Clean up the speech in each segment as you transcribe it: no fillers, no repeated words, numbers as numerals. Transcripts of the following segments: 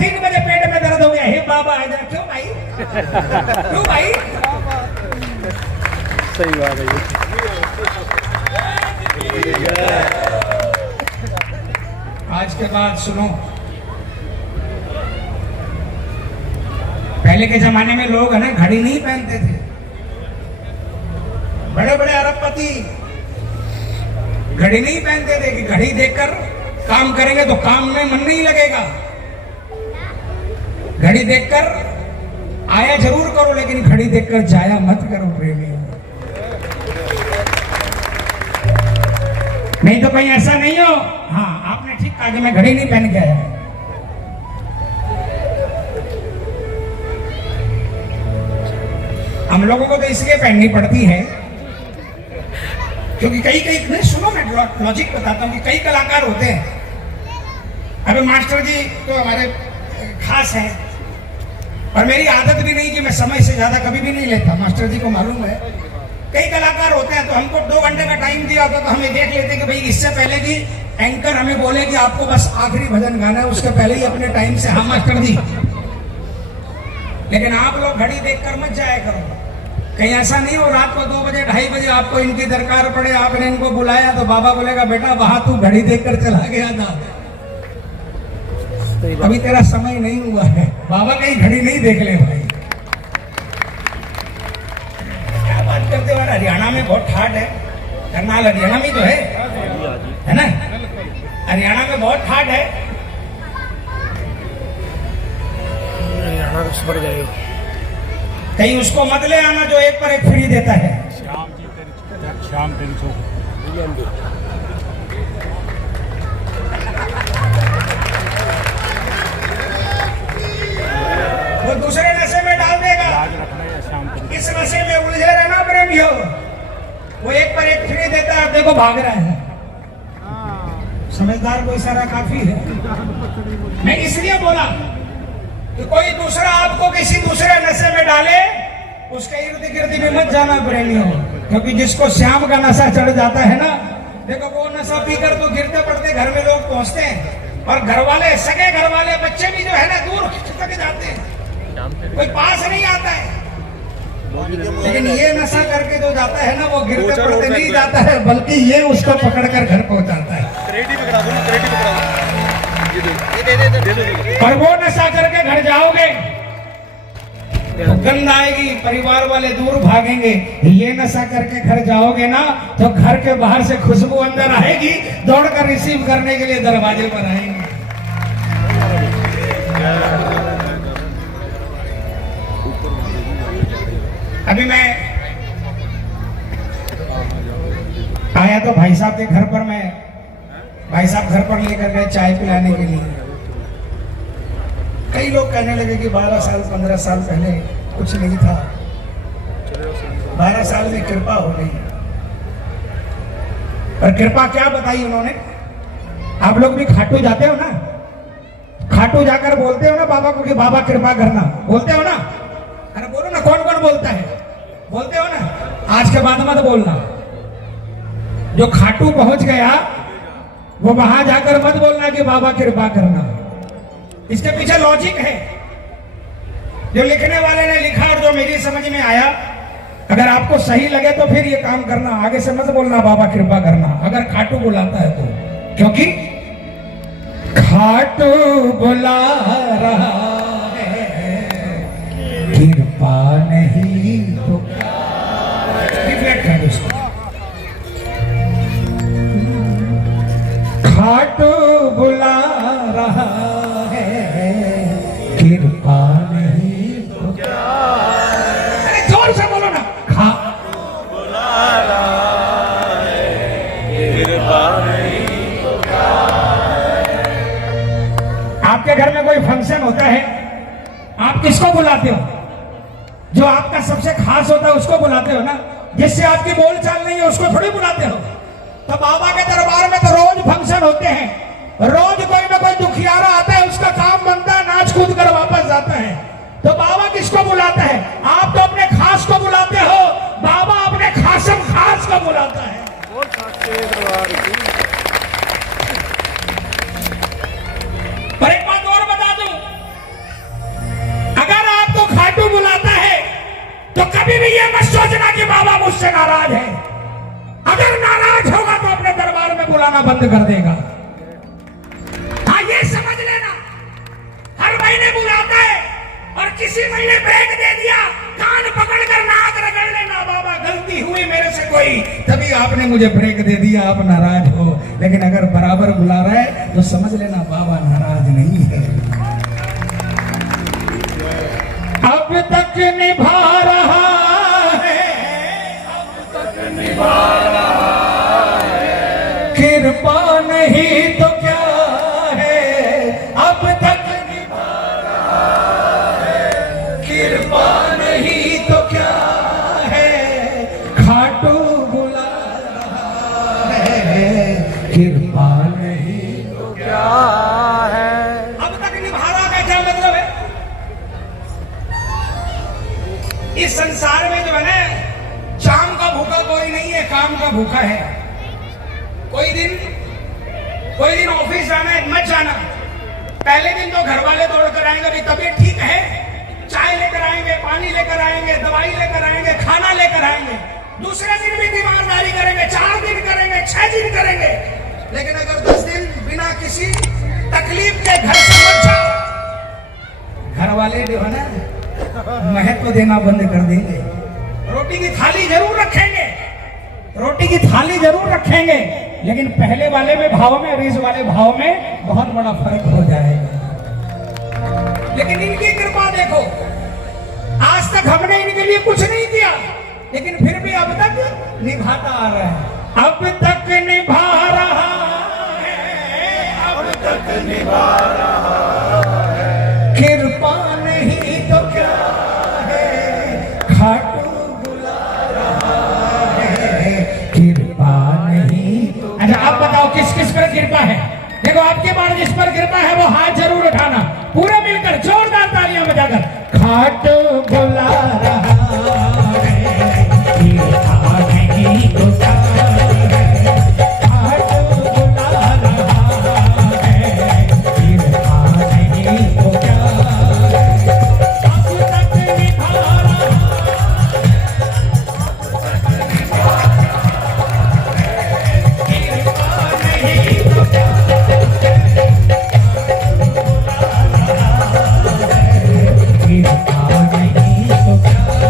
3 बजे पेट में दर्द हो गया, हे बाबा आ जा। क्यों भाई? क्यों भाई? सही बात है ये। आज के बाद सुनो, पहले के जमाने में लोग है ना घड़ी नहीं पहनते थे। बड़े बड़े अरबपति घड़ी नहीं पहनते थे कि घड़ी देखकर काम करेंगे तो काम में मन नहीं लगेगा। घड़ी देखकर आया जरूर करो, लेकिन घड़ी देखकर जाया मत करो प्रेमी। नहीं तो कहीं ऐसा नहीं हो। हाँ, आपने ठीक कहा कि मैं घड़ी नहीं पहन के आया। हम लोगों को तो इसलिए पहननी पड़ती है क्योंकि कई नहीं, सुनो मैं लॉजिक बताता हूँ कि कई कलाकार होते हैं। अभी मास्टर जी तो हमारे खास हैं, और मेरी आदत भी नहीं कि मैं समय से ज्यादा कभी भी नहीं लेता, मास्टर जी को मालूम है। कई कलाकार होते हैं तो हमको 2 घंटे का टाइम दिया होता तो हमें देख लेते कि भाई इससे पहले कि एंकर हमें बोले कि आपको बस आखिरी भजन गाना है, उसके पहले ही अपने टाइम से हाँ मास्टर जी। लेकिन आप लोग घड़ी देखकर मत जाया करो, कहीं ऐसा नहीं हो रात को 2 बजे 2:30 बजे आपको इनकी दरकार पड़े, आपने इनको बुलाया तो बाबा बोलेगा बेटा वहां तू घड़ी देखकर चला गया था, अभी तेरा समय नहीं हुआ है। बाबा कहीं घड़ी नहीं देख ले भाई। क्या बात करते हो? हरियाणा में बहुत ठाट है। करनाल हरियाणा में तो है ना? हरियाणा में बहुत ठाट है। हरियाणा का सफर गए हो, कहीं उसको मत ले आना जो 1 पर 1 फ्री देता है। शाम 300 वो दूसरे नशे में डाल देगा। इस नशे में उलझे रहना प्रेमियों। वो 1 पर 1 फ्री देता है, देखो भाग रहा है। समझदार को इशारा काफी है। मैं इसलिए बोला कि कोई दूसरा आपको किसी दूसरे नशे में डाले, उसके इर्द गिर्द में मत जाना प्रेमियों, क्योंकि जिसको शाम का नशा चढ़ जाता है ना, देखो वो नशा पीकर तो गिरते पड़ते घर में लोग पहुंचते हैं, और घर वाले, सगे घर वाले बच्चे भी जो है ना दूर खिसक जाते हैं, कोई पास नहीं आता है। लेकिन ये नशा करके जो जाता है ना, वो गिरते पड़ते नहीं जाता है, बल्कि ये उसको पकड़कर घर पहुंचाता है। और वो नशा करके घर जाओगे तो गंध आएगी, परिवार वाले दूर भागेंगे। ये नशा करके घर जाओगे ना तो घर के बाहर से खुशबू अंदर आएगी, दौड़कर रिसीव करने के लिए दरवाजे पर आएंगे। अभी मैं आया तो भाई साहब के घर पर, मैं भाई साहब घर पर लेकर गए चाय पिलाने के लिए। कई लोग कहने लगे कि 12 साल 15 साल पहले कुछ नहीं था, 12 साल में कृपा हो गई। और कृपा क्या बताई उन्होंने? आप लोग भी खाटू जाते हो ना, खाटू जाकर बोलते हो ना बाबा को कि बाबा कृपा करना, बोलते हो ना? अरे बोलो ना, कौन कौन बोलता है? बोलते हो ना? आज के बाद मत बोलना। जो खाटू पहुंच गया वो वहां जाकर मत बोलना कि बाबा कृपा करना। इसके पीछे लॉजिक है जो लिखने वाले ने लिखा और जो मेरी समझ में आया। अगर आपको सही लगे तो फिर ये काम करना, आगे से मत बोलना बाबा कृपा करना अगर खाटू बुलाता है तो, क्योंकि खाटू बुला रहा है, कृपा नहीं तो रिफ्लेक्ट कर उसको। खाटू बुला रहा है, कृपा नहीं तो क्या। अरे जोर से बोलो ना, खाटू बुला रहा है, कृपा नहीं तो क्या। आपके घर में कोई फंक्शन होता है, आप किसको बुलाते हो? जो आपका सबसे खास होता है उसको बुलाते हो ना, जिससे आपकी बोलचाल नहीं है उसको थोड़ी बुलाते हो। तो बाबा के दरबार में तो रोज फंक्शन होते हैं, रोज कोई ना कोई दुखियारा आता है, उसका काम बनता है, नाच कूद कर वापस जाता है। तो बाबा किसको बुलाता है? आप तो अपने खास को बुलाते हो, बाबा अपने खासम खास को बुलाता है। पर एक बात और बता दूं, कभी भी ये मत सोचना कि बाबा मुझसे नाराज है। अगर नाराज होगा तो अपने दरबार में बुलाना बंद कर देगा। हाँ, ये समझ लेना, हर महीने बुलाता है और किसी महीने ब्रेक दे दिया, कान पकड़कर नाक रगड़ लेना, बाबा गलती हुई मेरे से कोई, तभी आपने मुझे ब्रेक दे दिया, आप नाराज हो। लेकिन अगर बराबर बुला रहा है तो समझ लेना बाबा नाराज नहीं है। अब तक निभा रहा है, अब तक निभा रहा है, कृपा नहीं तो क्या है, अब तक निभा रहा है, कृपा नहीं तो क्या है, खाटू बुला रहा है, कृपा नहीं तो क्या है। अब तक निभा रहा का क्या मतलब है? इस संसार में जो है ना, शाम का भूखा कोई नहीं है, काम का भूखा है। कोई दिन ऑफिस जाना है, मत जाना। पहले दिन तो घर वाले दौड़ कर आएंगे, भाई तबीयत ठीक है, चाय लेकर आएंगे, पानी लेकर आएंगे, दवाई लेकर आएंगे, खाना लेकर आएंगे। दूसरे दिन भी दीवारदारी करेंगे, 4 दिन करेंगे, 6 दिन करेंगे। लेकिन अगर 10 दिन बिना किसी तकलीफ के घर से मत जाओ, घर वाले जो है ना महत्व देना बंद कर देंगे। रोटी की थाली जरूर रखेंगे, रोटी की थाली जरूर रखेंगे, लेकिन पहले वाले में भाव में और इस वाले भाव में बहुत बड़ा फर्क हो जाएगा। लेकिन इनकी कृपा देखो, आज तक हमने इनके लिए कुछ नहीं किया, लेकिन फिर भी अब तक निभाता आ रहा है। अब तक निभा रहा है, अब तक निभा रहा है, कृपा नहीं तो क्या है, खाटू बुला रहा है, कृपा नहीं तो। अच्छा, आप बताओ किस किस पर कृपा है? देखो, आपके पास जिस पर कृपा है वो हाथ जरूर उठाना, पूरे मिलकर जोरदार तालियां बजाकर। खाटू बुला रहा है, कृपा नहीं तो क्या है, खाटू बुला रहा है, कृपा नहीं तो क्या है। अब तक निभा रहा है, अब तक निभा रहा है, कृपा नहीं तो क्या है, खाटू बुला रहा है, कृपा नहीं तो क्या है।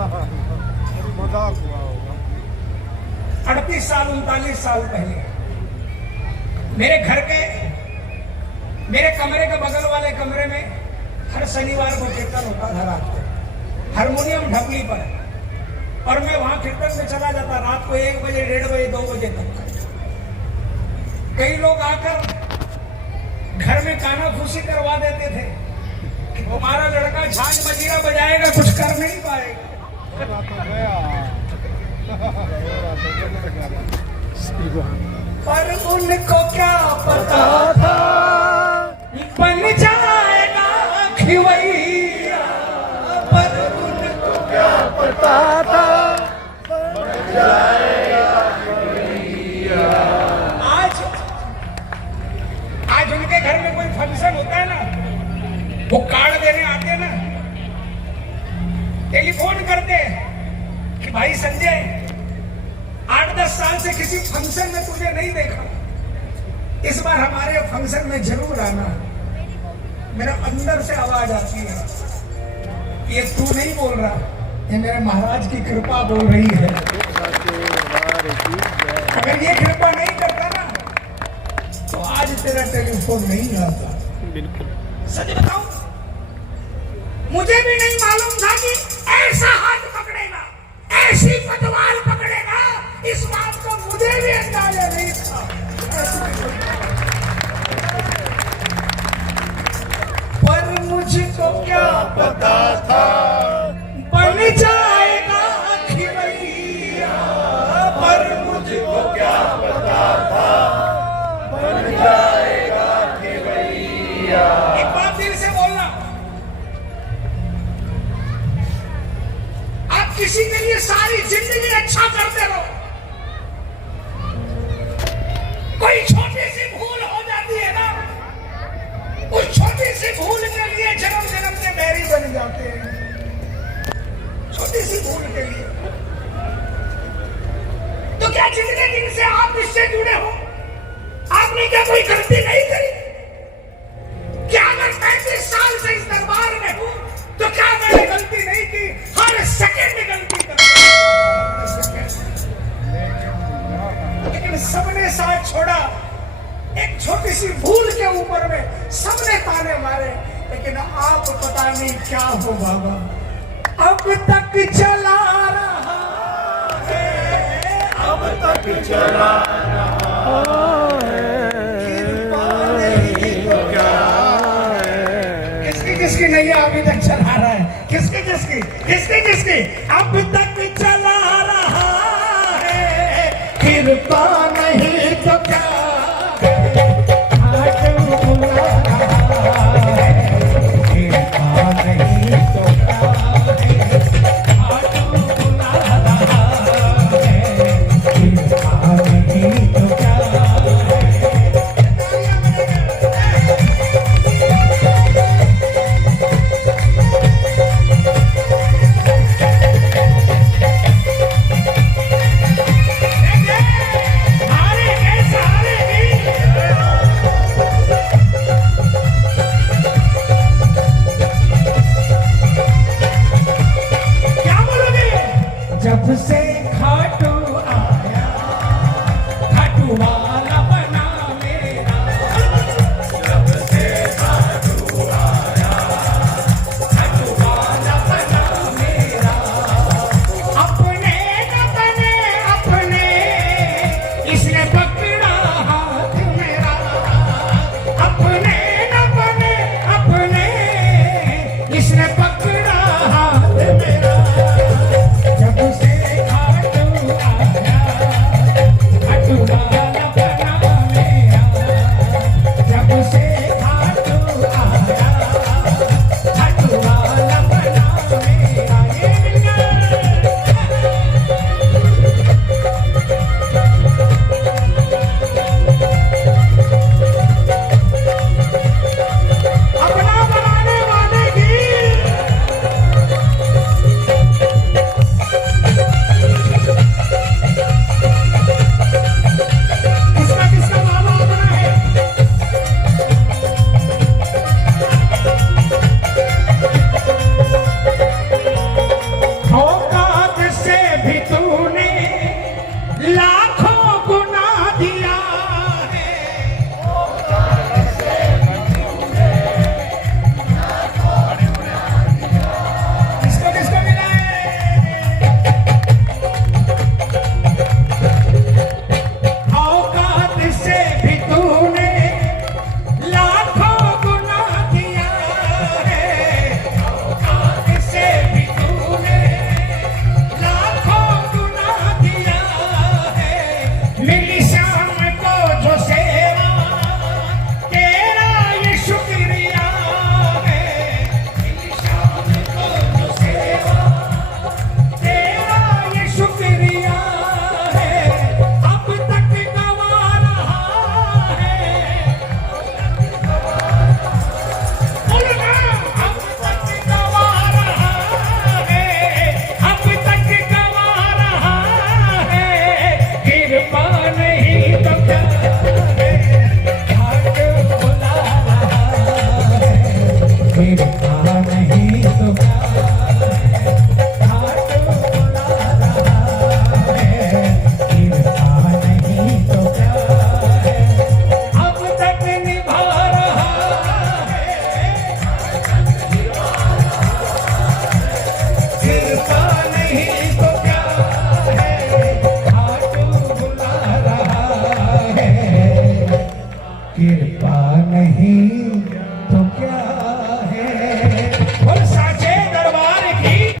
मजाक हुआ होगा। 38 साल 39 साल पहले मेरे घर के मेरे कमरे के बगल वाले कमरे में हर शनिवार को कीर्तन होता था रात को, हारमोनियम ढपली पर, और मैं वहां कीर्तन में चला जाता रात को 1 बजे 1:30 बजे 2 बजे तक। कई लोग आकर घर में काना फूसी करवा देते थे कि हमारा लड़का झांझ मजीरा बजाएगा, कुछ कर नहीं पाएगा। पर उनको क्या पता था बन जाएगा खिवैया, पर उनको क्या पता था बन जाएगा खिवैया। आज उनके घर में कोई फंक्शन होता है ना, वो कार्ड देने आते हैं ना, टेलीफोन करते कि भाई संजय 8-10 साल से किसी फंक्शन में तुझे नहीं देखा, इस बार हमारे फंक्शन में जरूर आना। मेरा अंदर से आवाज आती है, ये तू नहीं बोल रहा, ये मेरे महाराज की कृपा बोल रही है। अगर ये कृपा नहीं करता ना तो आज तेरा टेलीफोन नहीं आता। बिल्कुल सच बताऊं, मुझे भी नहीं मालूम था कि ऐसा हाथ पकड़ेगा, ऐसी पतवार पकड़ेगा, इस बात का मुझे भी अंदाजा नहीं था। पर मुझको क्या पता था बन जाएगा खिवैया, पर मुझको क्या पता था बन जाएगा खिवैया। एक बात दिल से बोलना, आप किसी के लिए सारी जिंदगी अच्छा करते रहो, कोई छोटी सी भूल हो जाती है ना, उस छोटी सी भूल के लिए जन्म जन्म के बैरी बन जाते हैं। छोटी सी भूल के लिए तो क्या जितने दिन से आप इससे जुड़े हो आपने क्या कोई गलती नहीं करी? क्या अगर 35 साल से इस दरबार में हूं तो क्या मैंने गलती नहीं की? हर सेकंड गलती कर, लेकिन सबने साथ छोड़ा। एक छोटी सी भूल के ऊपर में सबने ताने मारे, लेकिन आप पता नहीं क्या हो बाबा, अब तक चला रहा है, अब तक चला रहा है, कृपा नहीं तो क्या है। किसकी किसकी नैया अभी तक चला रहा है? किसकी किसकी किसकी किसकी अब तक चला रहा है, कृपा नहीं तो क्या। जब से खाटू आया, खाटू वाला बना मेरा, जब से खाटू आया, खाटू वाला बना मेरा। अपने न बने अपने, इसने पकड़ा हाथ मेरा, अपने न बने अपने, इसने पकड़ा हाथ मेरा। जब से ठीक है